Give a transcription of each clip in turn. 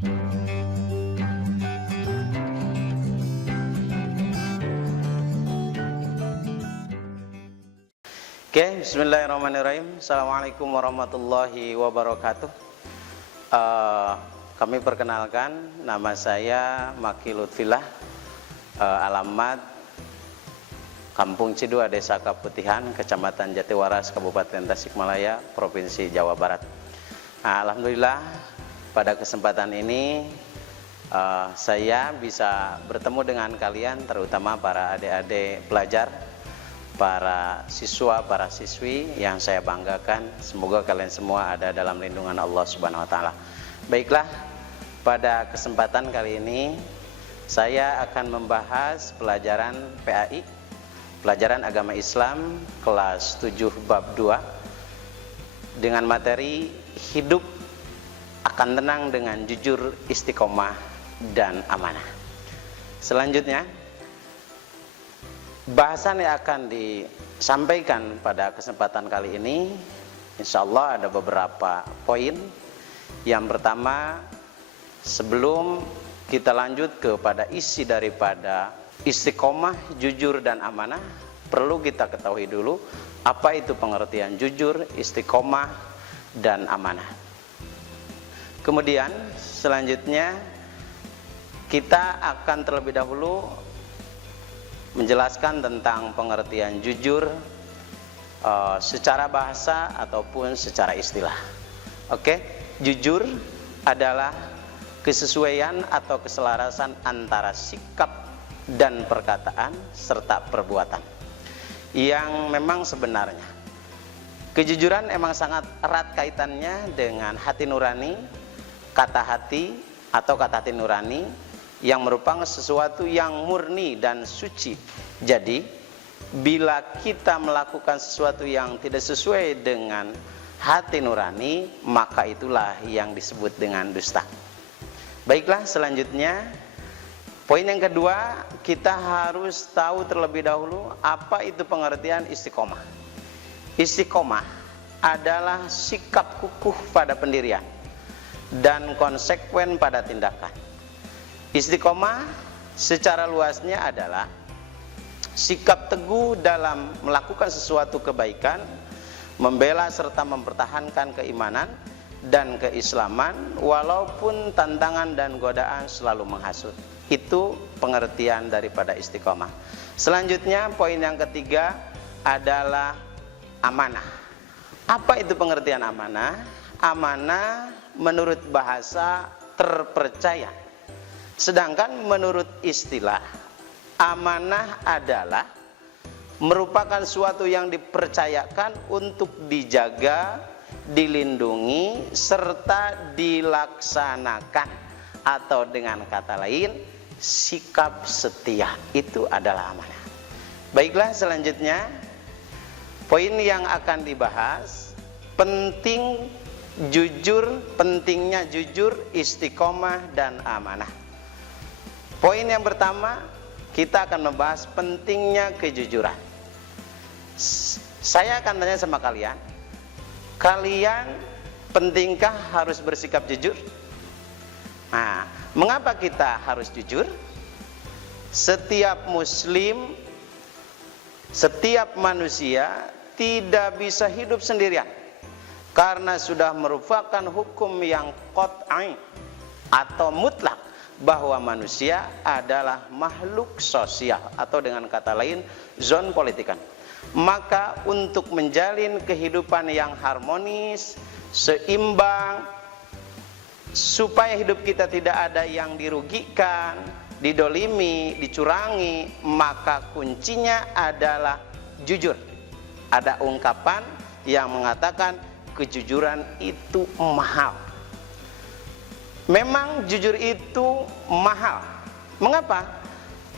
Oke, bismillahirrahmanirrahim. Assalamualaikum warahmatullahi wabarakatuh. Kami perkenalkan, nama saya Maki Lutfillah, alamat Kampung Cidua, Desa Kaputihan, Kecamatan Jatiwaras, Kabupaten Tasikmalaya, Provinsi Jawa Barat. Alhamdulillah, pada kesempatan ini saya bisa bertemu dengan kalian, terutama para adik-adik pelajar, para siswa, para siswi yang saya banggakan. Semoga kalian semua ada dalam lindungan Allah Subhanahu wa taala. Baiklah, pada kesempatan kali ini saya akan membahas pelajaran PAI, pelajaran agama Islam kelas 7 bab 2 dengan materi hidup akan tenang dengan jujur, istiqomah dan amanah. Selanjutnya, bahasan yang akan disampaikan pada kesempatan kali ini, insya Allah ada beberapa poin. Yang pertama, sebelum kita lanjut kepada isi daripada istiqomah, jujur dan amanah, perlu kita ketahui dulu apa itu pengertian jujur, istiqomah dan amanah. Kemudian selanjutnya kita akan terlebih dahulu menjelaskan tentang pengertian jujur secara bahasa ataupun secara istilah. Oke, jujur adalah kesesuaian atau keselarasan antara sikap dan perkataan serta perbuatan yang memang sebenarnya. Kejujuran emang sangat erat kaitannya dengan hati nurani, kata hati atau kata hati nurani, yang merupakan sesuatu yang murni dan suci. Jadi, bila kita melakukan sesuatu yang tidak sesuai dengan hati nurani, maka itulah yang disebut dengan dusta. Baiklah, selanjutnya poin yang kedua, kita harus tahu terlebih dahulu apa itu pengertian istiqomah. Istiqomah adalah sikap kukuh pada pendirian dan konsekuen pada tindakan. Istiqomah secara luasnya adalah sikap teguh dalam melakukan sesuatu kebaikan, membela serta mempertahankan keimanan dan keislaman walaupun tantangan dan godaan selalu menghasut. Itu pengertian daripada istiqomah. Selanjutnya, poin yang ketiga adalah amanah. Apa itu pengertian amanah? Amanah menurut bahasa terpercaya. Sedangkan menurut istilah, amanah adalah merupakan suatu yang dipercayakan untuk dijaga, dilindungi, serta dilaksanakan. Atau dengan kata lain, sikap setia. Itu adalah amanah. Baiklah, selanjutnya, poin yang akan dibahas, pentingnya jujur, istiqomah, dan amanah. Poin yang pertama, kita akan membahas pentingnya kejujuran. Saya akan tanya sama kalian, kalian pentingkah harus bersikap jujur? Nah, mengapa kita harus jujur? Setiap muslim, setiap manusia tidak bisa hidup sendirian, karena sudah merupakan hukum yang qat'i atau mutlak bahwa manusia adalah makhluk sosial, atau dengan kata lain zoonpolitikan. Maka untuk menjalin kehidupan yang harmonis, seimbang, supaya hidup kita tidak ada yang dirugikan, didolimi, dicurangi, maka kuncinya adalah jujur. Ada ungkapan yang mengatakan kejujuran itu mahal. Memang jujur itu mahal. Mengapa?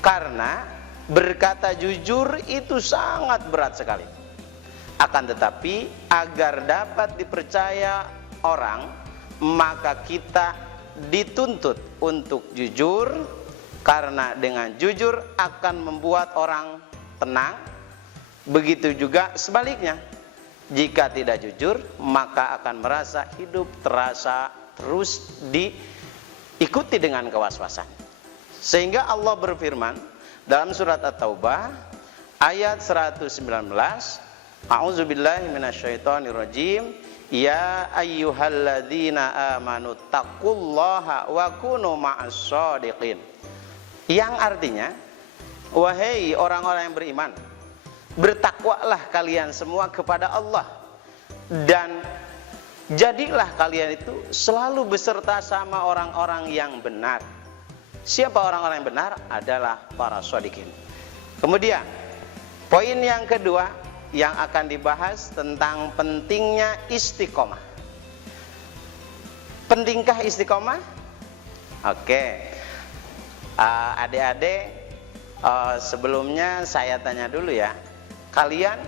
Karena berkata jujur itu sangat berat sekali. Akan tetapi agar dapat dipercaya orang, maka kita dituntut untuk jujur, karena dengan jujur akan membuat orang tenang. Begitu juga sebaliknya, jika tidak jujur maka akan merasa hidup terasa terus ikuti dengan kewaswasan. Sehingga Allah berfirman dalam surat At-Taubah ayat 119, A'udzubillahi minasyaitonirrajim, ya ayyuhalladzina amanu taqullaha wa kunu ma'as-shadiqin. Yang artinya, wahai orang-orang yang beriman, bertakwalah kalian semua kepada Allah dan jadilah kalian itu selalu beserta sama orang-orang yang benar. Siapa orang-orang yang benar? Adalah para shadiqin. Kemudian poin yang kedua yang akan dibahas tentang pentingnya istiqomah. Pentingkah istiqomah? Oke. Adik-adik, sebelumnya saya tanya dulu ya. Kalian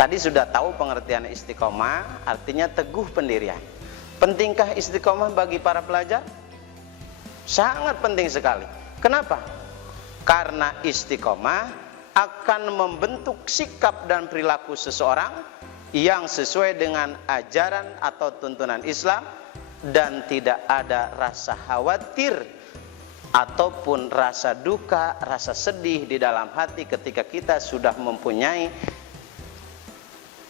tadi sudah tahu pengertian istiqomah, artinya teguh pendirian. Pentingkah istiqomah bagi para pelajar? Sangat penting sekali. Kenapa? Karena istiqomah akan membentuk sikap dan perilaku seseorang yang sesuai dengan ajaran atau tuntunan Islam dan tidak ada rasa khawatir ataupun rasa duka, rasa sedih di dalam hati ketika kita sudah mempunyai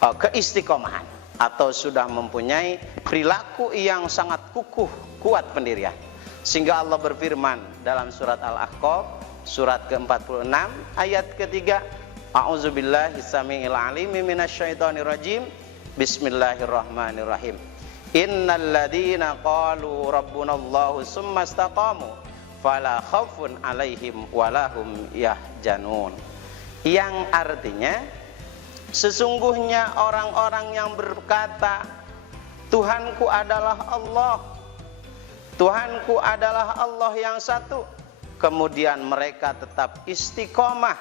keistiqomahan atau sudah mempunyai perilaku yang sangat kukuh, kuat pendirian. Sehingga Allah berfirman dalam surat Al-Ahqaf surat ke-46 ayat ketiga, A'udzubillahi samii'il 'aliimi minasyaitonir rajim. Bismillahirrahmanirrahim. Innal ladzina qalu rabbunallahu tsumma istaqamu fala khaufun 'alaihim walahum yahzanun. Yang artinya, sesungguhnya orang-orang yang berkata Tuhanku adalah Allah, Tuhanku adalah Allah yang satu, kemudian mereka tetap istiqomah,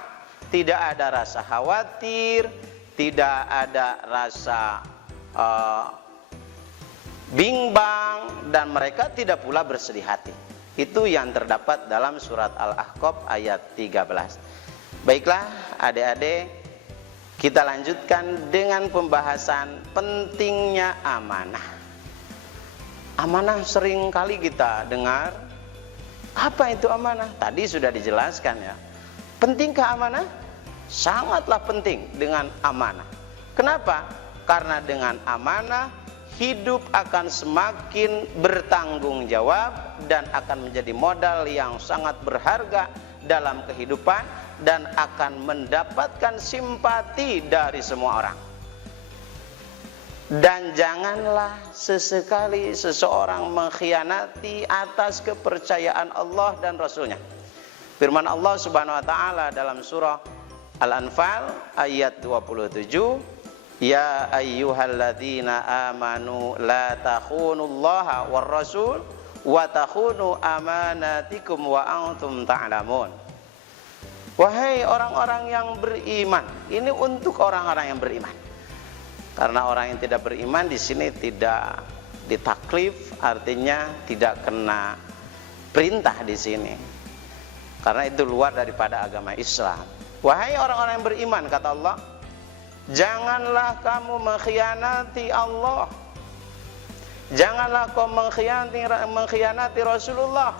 tidak ada rasa khawatir, tidak ada rasa bimbang, dan mereka tidak pula bersedih hati. Itu yang terdapat dalam surat Al-Ahqaf ayat 13. Baiklah adik-adik, kita lanjutkan dengan pembahasan pentingnya amanah. Amanah sering kali kita dengar. Apa itu amanah? Tadi sudah dijelaskan ya. Pentingkah amanah? Sangatlah penting dengan amanah. Kenapa? Karena dengan amanah hidup akan semakin bertanggung jawab dan akan menjadi modal yang sangat berharga dalam kehidupan dan akan mendapatkan simpati dari semua orang. Dan janganlah sesekali seseorang mengkhianati atas kepercayaan Allah dan Rasulnya. Firman Allah Subhanahu wa taala dalam surah Al-Anfal ayat 27, ya ayyuhalladzina amanu la takhunullaha war rasul wa takhunu amanatikum wa antum ta'lamun. Wahai orang-orang yang beriman, ini untuk orang-orang yang beriman. Karena orang yang tidak beriman di sini tidak ditaklif, artinya tidak kena perintah di sini. Karena itu luar daripada agama Islam. Wahai orang-orang yang beriman, kata Allah, janganlah kamu mengkhianati Allah. Janganlah kau mengkhianati Rasulullah.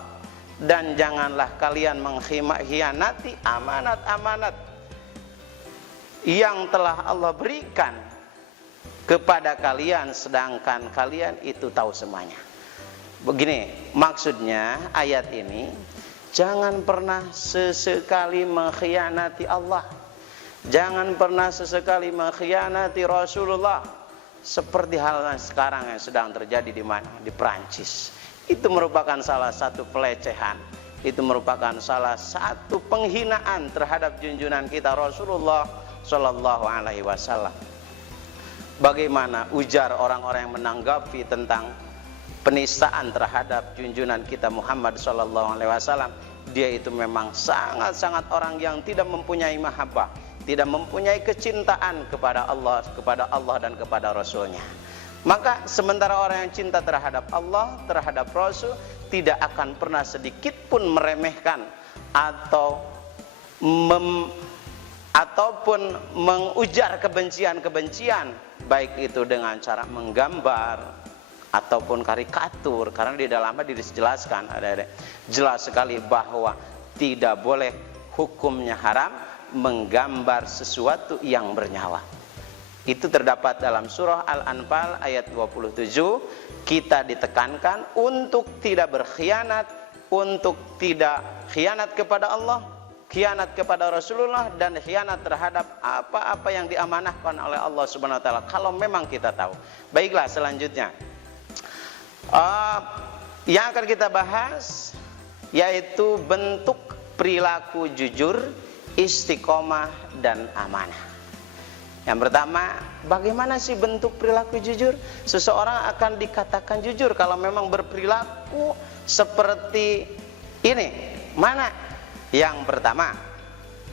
Dan janganlah kalian mengkhianati amanat-amanat yang telah Allah berikan kepada kalian, sedangkan kalian itu tahu semuanya. Begini maksudnya ayat ini, jangan pernah sesekali mengkhianati Allah, jangan pernah sesekali mengkhianati Rasulullah, seperti halnya sekarang yang sedang terjadi di mana? Di Perancis. Itu merupakan salah satu pelecehan, itu merupakan salah satu penghinaan terhadap junjungan kita Rasulullah Shallallahu Alaihi Wasallam. Bagaimana ujar orang-orang yang menanggapi tentang penistaan terhadap junjungan kita Muhammad Shallallahu Alaihi Wasallam? Dia itu memang sangat-sangat orang yang tidak mempunyai mahabbah, tidak mempunyai kecintaan kepada Allah dan kepada Rasulnya. Maka sementara orang yang cinta terhadap Allah, terhadap Rasul, tidak akan pernah sedikit pun meremehkan ataupun mengujar kebencian-kebencian, baik itu dengan cara menggambar ataupun karikatur, karena di dalamnya dijelaskan ada jelas sekali bahwa tidak boleh, hukumnya haram menggambar sesuatu yang bernyawa. Itu terdapat dalam surah Al-Anfal ayat 27. Kita ditekankan untuk tidak berkhianat, untuk tidak khianat kepada Allah, khianat kepada Rasulullah, dan khianat terhadap apa-apa yang diamanahkan oleh Allah Subhanahu wa taala kalau memang kita tahu. Baiklah, selanjutnya yang akan kita bahas yaitu bentuk perilaku jujur, istiqomah, dan amanah. Yang pertama, bagaimana sih bentuk perilaku jujur? Seseorang akan dikatakan jujur kalau memang berperilaku seperti ini. Mana? Yang pertama,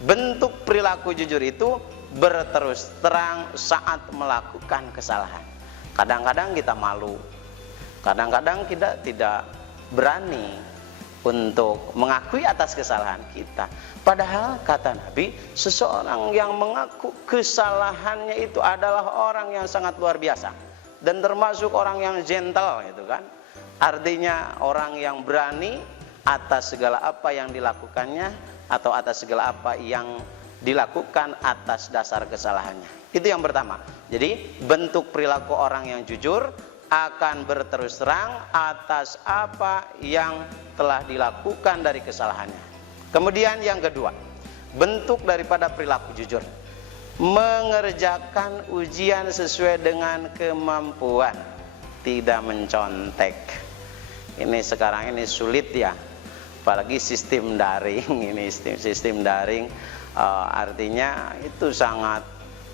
bentuk perilaku jujur itu berterus terang saat melakukan kesalahan. Kadang-kadang kita malu, kadang-kadang kita tidak berani untuk mengakui atas kesalahan kita. Padahal kata Nabi, seseorang yang mengaku kesalahannya itu adalah orang yang sangat luar biasa, dan termasuk orang yang gentle, gitu kan. Artinya orang yang berani atas segala apa yang dilakukannya, atau atas segala apa yang dilakukan atas dasar kesalahannya. Itu yang pertama. Jadi bentuk perilaku orang yang jujur akan berterus terang atas apa yang telah dilakukan dari kesalahannya. Kemudian yang kedua, bentuk daripada perilaku jujur, mengerjakan ujian sesuai dengan kemampuan, tidak mencontek. Ini sekarang ini sulit ya, apalagi sistem daring. Ini sistem daring, artinya itu sangat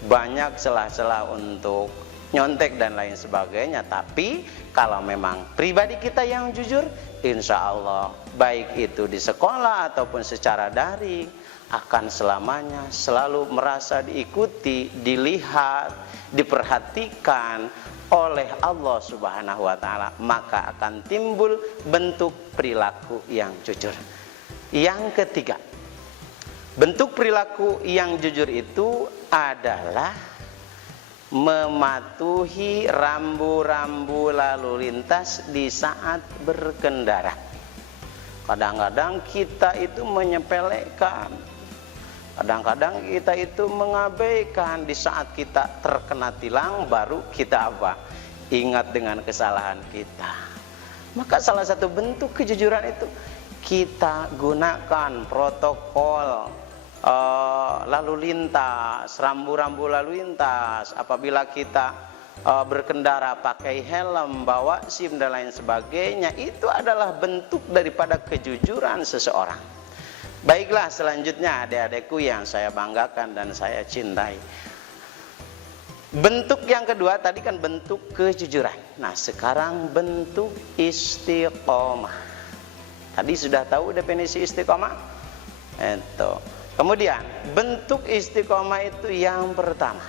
banyak celah-celah untuk nyontek dan lain sebagainya. Tapi kalau memang pribadi kita yang jujur, insya Allah baik itu di sekolah ataupun secara daring, akan selamanya selalu merasa diikuti, dilihat, diperhatikan oleh Allah Subhanahu wa taala, maka akan timbul bentuk perilaku yang jujur. Yang ketiga, bentuk perilaku yang jujur itu adalah mematuhi rambu-rambu lalu lintas di saat berkendara. Kadang-kadang kita itu menyepelekan, kadang-kadang kita itu mengabaikan. Di saat kita terkena tilang baru kita apa? Ingat dengan kesalahan kita. Maka salah satu bentuk kejujuran itu kita gunakan protokol lalu lintas, rambu-rambu lalu lintas. Apabila kita berkendara pakai helm, bawa SIM dan lain sebagainya, itu adalah bentuk daripada kejujuran seseorang. Baiklah, selanjutnya adik-adikku yang saya banggakan dan saya cintai, bentuk yang kedua tadi kan bentuk kejujuran. Nah, sekarang bentuk istiqomah. Tadi sudah tahu definisi istiqomah? Itu. Kemudian bentuk istiqomah itu yang pertama,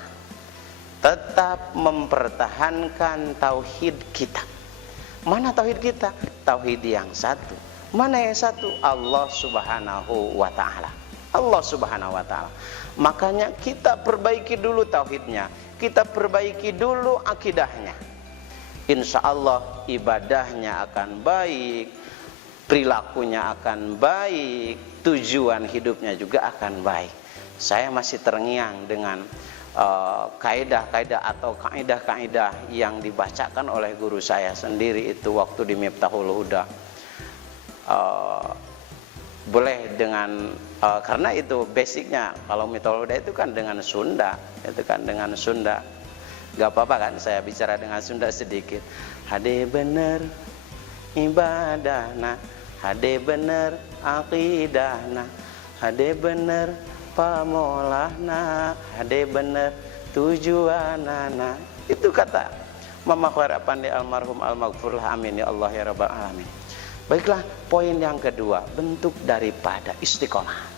tetap mempertahankan tauhid kita. Mana tauhid kita? Tauhid yang satu. Mana yang satu? Allah Subhanahu wa ta'ala. Allah Subhanahu wa ta'ala. Makanya kita perbaiki dulu tauhidnya, kita perbaiki dulu akidahnya. Insya Allah ibadahnya akan baik, perilakunya akan baik, tujuan hidupnya juga akan baik. Saya masih terngiang dengan kaidah-kaidah atau kaidah-kaidah yang dibacakan oleh guru saya sendiri itu waktu di Miftahul Huda. Boleh dengan karena itu basicnya, kalau Miftahul Huda itu kan dengan Sunda, itu kan dengan Sunda. Gak apa-apa kan saya bicara dengan Sunda sedikit. Hade bener ibadahna, hade bener akidahna, hade bener pamolahna, hade bener tujuanana. Itu kata Mama Khair Apandi almarhum al-maghfurlah, amin ya Allah ya rabbal alamin. Baiklah, poin yang kedua, bentuk daripada istiqomah.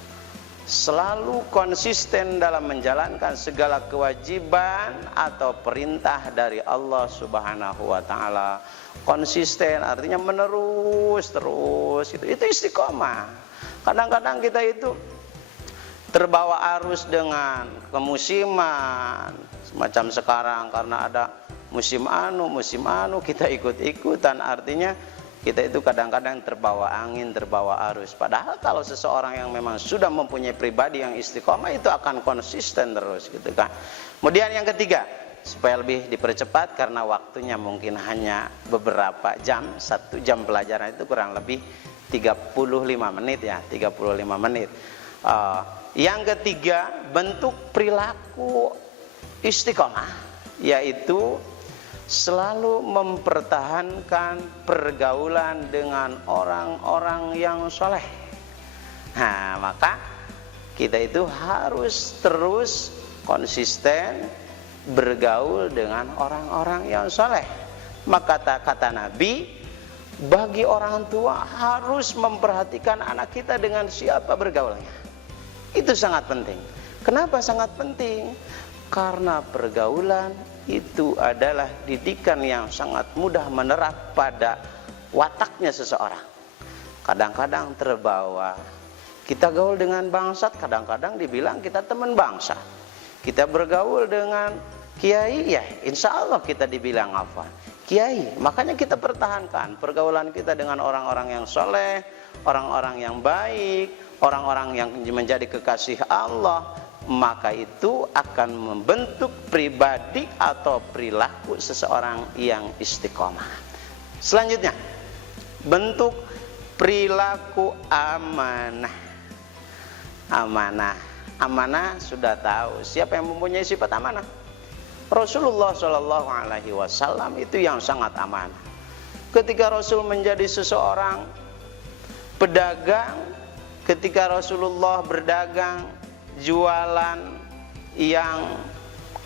Selalu konsisten dalam menjalankan segala kewajiban atau perintah dari Allah Subhanahu wa taala. Konsisten artinya menerus terus, itu istiqomah. Kadang-kadang kita itu terbawa arus dengan kemusiman semacam sekarang, karena ada musim anu kita ikut-ikutan. Artinya kita itu kadang-kadang terbawa angin, terbawa arus. Padahal kalau seseorang yang memang sudah mempunyai pribadi yang istiqomah, itu akan konsisten terus gitu kan. Kemudian yang ketiga, supaya lebih dipercepat karena waktunya mungkin hanya beberapa jam, 1 jam pelajaran itu kurang lebih 35 menit ya, 35 menit. Yang ketiga, bentuk perilaku istiqomah, yaitu selalu mempertahankan pergaulan dengan orang-orang yang soleh. Nah, maka kita itu harus terus konsisten bergaul dengan orang-orang yang soleh. Maka kata Nabi, bagi orang tua harus memperhatikan anak kita dengan siapa bergaulnya. Itu sangat penting. Kenapa sangat penting? Karena pergaulan itu adalah didikan yang sangat mudah menerap pada wataknya seseorang. Kadang-kadang terbawa, kita gaul dengan bangsat, kadang-kadang dibilang kita teman bangsa. Kita bergaul dengan kiai, ya insya Allah kita dibilang apa? Kiai. Makanya kita pertahankan pergaulan kita dengan orang-orang yang soleh, orang-orang yang baik, orang-orang yang menjadi kekasih Allah. Maka itu akan membentuk pribadi atau perilaku seseorang yang istiqomah. Selanjutnya, bentuk perilaku amanah. Amanah sudah tahu siapa yang mempunyai sifat amanah. Rasulullah Shallallahu Alaihi Wasallam itu yang sangat amanah. Ketika Rasul menjadi seseorang pedagang, ketika Rasulullah berdagang, jualan yang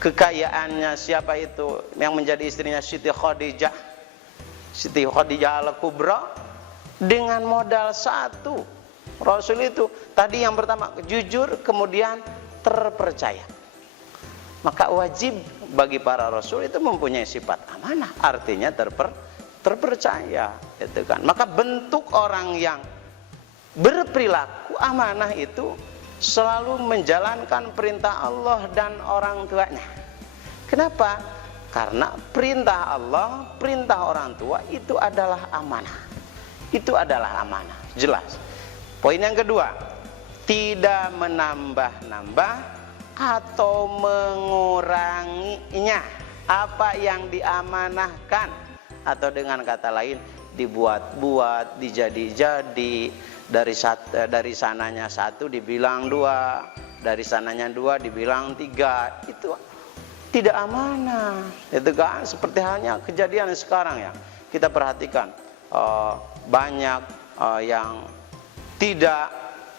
kekayaannya siapa itu yang menjadi istrinya Siti Khadijah Al-Kubra, dengan modal satu. Rasul itu tadi yang pertama jujur, kemudian terpercaya. Maka wajib bagi para rasul itu mempunyai sifat amanah, artinya terpercaya, gitu kan. Maka bentuk orang yang berperilaku amanah itu selalu menjalankan perintah Allah dan orang tuanya. Kenapa? Karena perintah Allah, perintah orang tua itu adalah amanah. Itu adalah amanah, jelas. Poin yang kedua, tidak menambah-nambah atau menguranginya apa yang diamanahkan, atau dengan kata lain dibuat-buat, dijadi-jadi. Dari sananya 1 dibilang 2, dari sananya 2 dibilang 3, itu tidak amanah. Itu kan seperti halnya kejadian sekarang ya. Kita perhatikan banyak yang tidak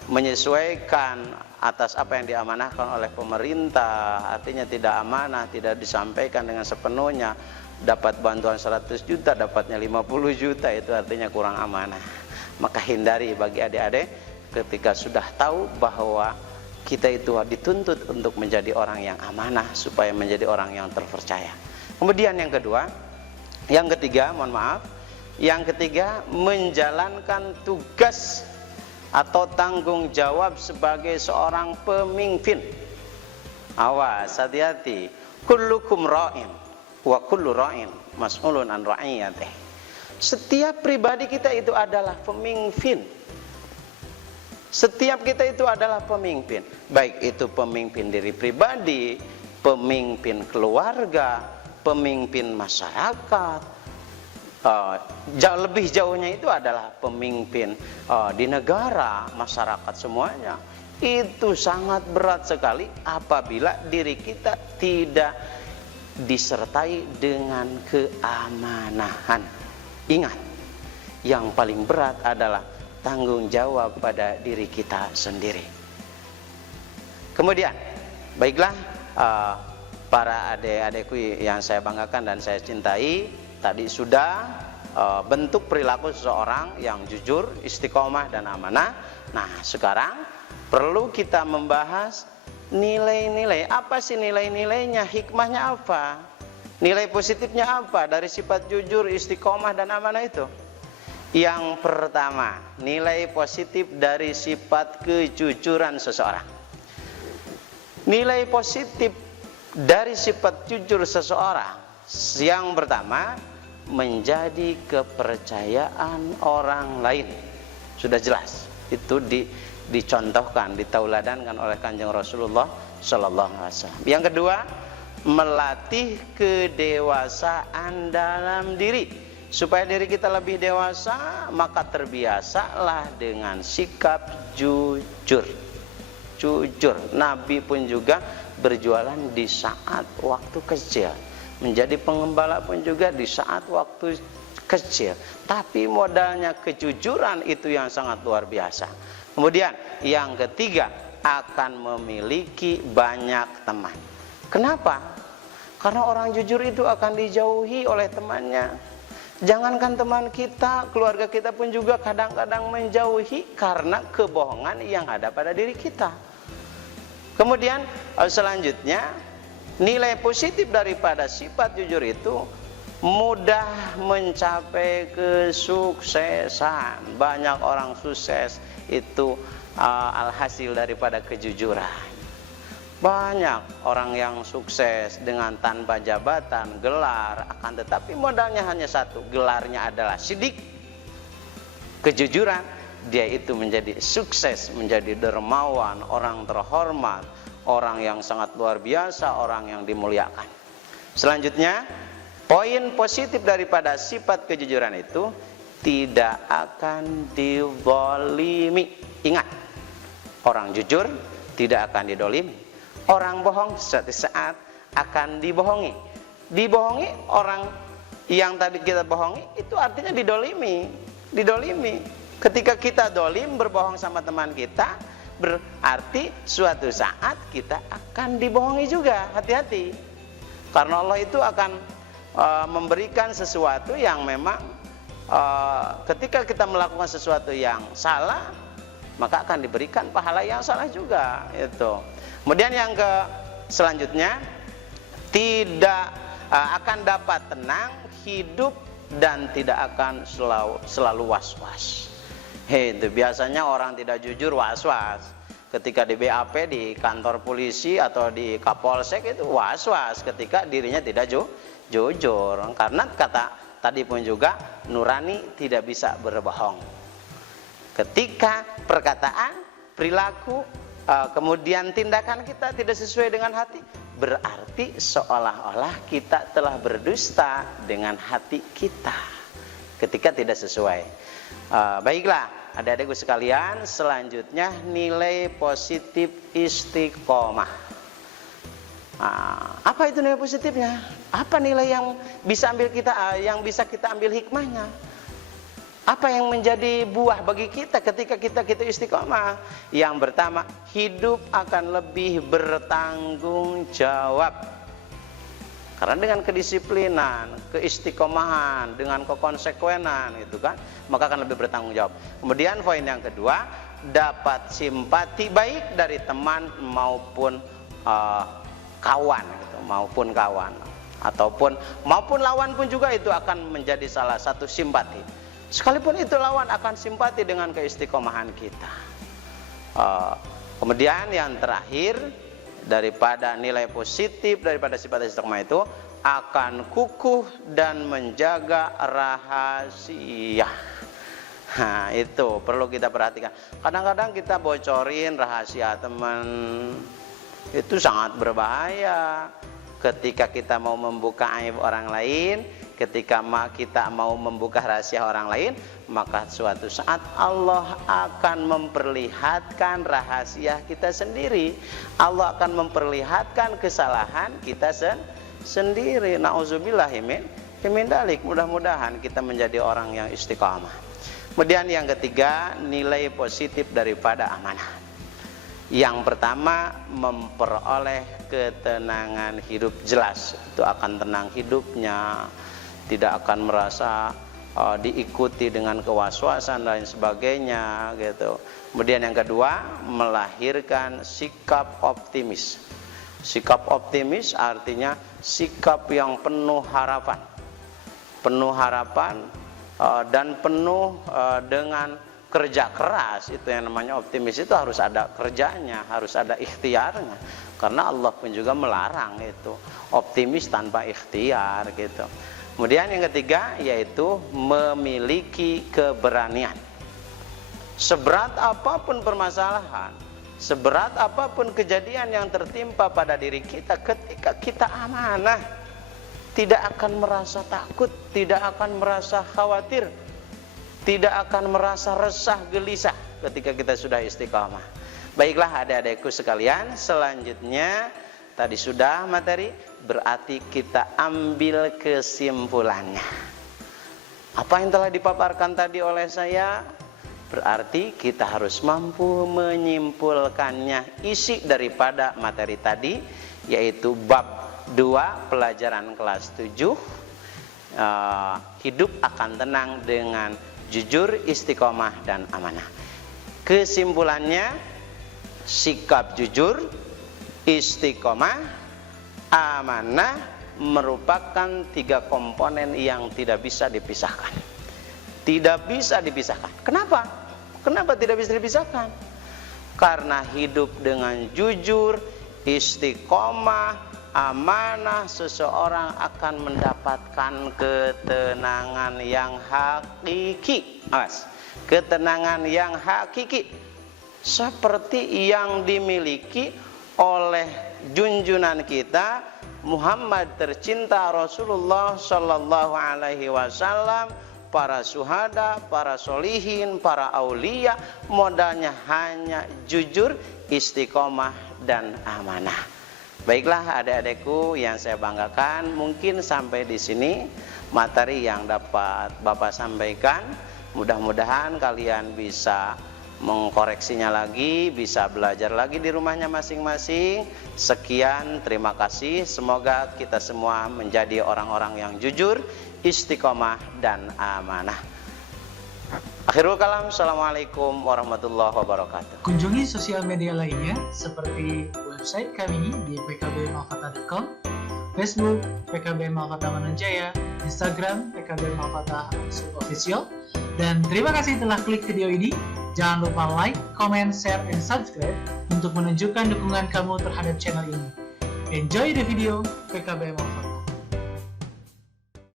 menyesuaikan atas apa yang diamanahkan oleh pemerintah, artinya tidak amanah, tidak disampaikan dengan sepenuhnya. Dapat bantuan 100 juta, dapatnya 50 juta, itu artinya kurang amanah. Maka hindari bagi adik-adik ketika sudah tahu bahwa kita itu dituntut untuk menjadi orang yang amanah supaya menjadi orang yang terpercaya. Kemudian yang ketiga, menjalankan tugas atau tanggung jawab sebagai seorang pemimpin. Awas, hati-hati. Kullukum ra'in wa kullu ra'in mas'ulun an ra'iyatih. Setiap pribadi kita itu adalah pemimpin. Setiap kita itu adalah pemimpin. Baik itu pemimpin diri pribadi, pemimpin keluarga, pemimpin masyarakat. Lebih jauhnya itu adalah pemimpin di negara, masyarakat semuanya. Itu sangat berat sekali apabila diri kita tidak disertai dengan keamanahan. Ingat, yang paling berat adalah tanggung jawab pada diri kita sendiri. Kemudian, baiklah para adik-adikku yang saya banggakan dan saya cintai, tadi sudah bentuk perilaku seseorang yang jujur, istiqomah dan amanah. Nah, sekarang perlu kita membahas nilai-nilai. Apa sih nilai-nilainya? Hikmahnya apa? Nilai positifnya apa dari sifat jujur, istiqomah dan amanah itu? Yang pertama, nilai positif dari sifat kejujuran seseorang. Nilai positif dari sifat jujur seseorang Yang pertama, menjadi kepercayaan orang lain. Sudah jelas, itu dicontohkan, ditauladankan oleh Kanjeng Rasulullah Sallallahu Alaihi Wasallam. Yang kedua, melatih kedewasaan dalam diri. Supaya diri kita lebih dewasa, maka terbiasalah dengan sikap jujur. Jujur. Nabi pun juga berjualan di saat waktu kecil. Menjadi pengembala pun juga di saat waktu kecil. Tapi modalnya kejujuran itu yang sangat luar biasa. Kemudian yang ketiga, akan memiliki banyak teman. Kenapa? Karena orang jujur itu akan dijauhi oleh temannya. Jangankan teman kita, keluarga kita pun juga kadang-kadang menjauhi karena kebohongan yang ada pada diri kita. Kemudian selanjutnya, nilai positif daripada sifat jujur itu mudah mencapai kesuksesan. Banyak orang sukses itu alhasil daripada kejujuran. Banyak orang yang sukses dengan tanpa jabatan, gelar, akan tetapi modalnya hanya satu, gelarnya adalah sidik, kejujuran. Dia itu menjadi sukses, menjadi dermawan, orang terhormat, orang yang sangat luar biasa, orang yang dimuliakan. Selanjutnya, poin positif daripada sifat kejujuran itu tidak akan dizalimi. Ingat, orang jujur tidak akan didolimi. Orang bohong suatu saat akan dibohongi. Dibohongi orang yang tadi kita bohongi itu artinya didolimi. Didolimi. Ketika kita dolim berbohong sama teman kita, berarti suatu saat kita akan dibohongi juga. Hati-hati. Karena Allah itu akan memberikan sesuatu yang memang ketika kita melakukan sesuatu yang salah, maka akan diberikan pahala yang salah juga. Itu. Kemudian yang selanjutnya, tidak akan dapat tenang hidup dan tidak akan selalu was-was. Itu biasanya orang tidak jujur was-was. Ketika di BAP, di kantor polisi atau di Kapolsek itu was-was ketika dirinya tidak jujur. Karena kata tadi pun juga, nurani tidak bisa berbohong. Ketika perkataan, perilaku, kemudian tindakan kita tidak sesuai dengan hati, berarti seolah-olah kita telah berdusta dengan hati kita ketika tidak sesuai. Baiklah adik-adikku sekalian, selanjutnya nilai positif istiqomah. Apa itu nilai positifnya? Apa nilai yang bisa kita ambil hikmahnya? Apa yang menjadi buah bagi kita ketika kita istiqomah? Yang pertama, hidup akan lebih bertanggung jawab. Karena dengan kedisiplinan, keistiqomahan, dengan kekonsekuenan itu kan, maka akan lebih bertanggung jawab. Kemudian poin yang kedua, dapat simpati baik dari teman maupun kawan gitu, maupun lawan pun juga itu akan menjadi salah satu simpati. Sekalipun itu lawan akan simpati dengan keistiqomahan kita. Kemudian yang terakhir, daripada nilai positif daripada sifat istiqomah itu, akan kukuh dan menjaga rahasia. Nah, itu perlu kita perhatikan. Kadang-kadang kita bocorin rahasia teman, itu sangat berbahaya. Ketika kita mau membuka aib orang lain, ketika kita mau membuka rahasia orang lain, maka suatu saat Allah akan memperlihatkan rahasia kita sendiri. Allah akan memperlihatkan kesalahan kita sendiri. Nauzubillahi min dalik. Mudah-mudahan kita menjadi orang yang istiqamah. Kemudian yang ketiga, nilai positif daripada amanah. Yang pertama, memperoleh ketenangan hidup. Jelas itu akan tenang hidupnya, tidak akan merasa diikuti dengan kewaswasan dan lain sebagainya gitu. Kemudian yang kedua, melahirkan sikap optimis. Sikap optimis artinya sikap yang penuh harapan dan penuh dengan kerja keras. Itu yang namanya optimis, itu harus ada kerjanya, harus ada ikhtiarnya. Karena Allah pun juga melarang itu optimis tanpa ikhtiar gitu. Kemudian yang ketiga yaitu memiliki keberanian. Seberat apapun permasalahan, seberat apapun kejadian yang tertimpa pada diri kita, ketika kita amanah, tidak akan merasa takut, tidak akan merasa khawatir, tidak akan merasa resah gelisah ketika kita sudah istiqamah. Baiklah adik-adikku sekalian, selanjutnya tadi sudah materi, berarti kita ambil kesimpulannya. Apa yang telah dipaparkan tadi oleh saya? Berarti kita harus mampu menyimpulkannya isi daripada materi tadi, yaitu bab 2 pelajaran kelas 7, hidup akan tenang dengan jujur, istiqomah, dan amanah. Kesimpulannya, sikap jujur, istiqomah, amanah merupakan 3 komponen yang tidak bisa dipisahkan. Tidak bisa dipisahkan. Kenapa? Kenapa tidak bisa dipisahkan? Karena hidup dengan jujur, istiqomah, amanah, seseorang akan mendapatkan ketenangan yang hakiki. Awas, ketenangan yang hakiki seperti yang dimiliki oleh junjungan kita Muhammad tercinta Rasulullah Sallallahu Alaihi Wasallam. Para syuhada, para solihin, para aulia, modalnya hanya jujur, istiqomah, dan amanah. Baiklah adik-adikku yang saya banggakan, mungkin sampai di sini materi yang dapat Bapak sampaikan. Mudah-mudahan kalian bisa mengkoreksinya lagi, bisa belajar lagi di rumahnya masing-masing. Sekian, terima kasih. Semoga kita semua menjadi orang-orang yang jujur, istiqomah, dan amanah. Akhirul kalam, assalamualaikum warahmatullahi wabarakatuh. Kunjungi sosial media lainnya seperti website kami di pkbmalkata.com, Facebook PKB Malkata Mananjaya, Instagram PKB Malkata _official. Dan terima kasih telah klik video ini. Jangan lupa like, comment, share, and subscribe untuk menunjukkan dukungan kamu terhadap channel ini. Enjoy the video PKB Malkata.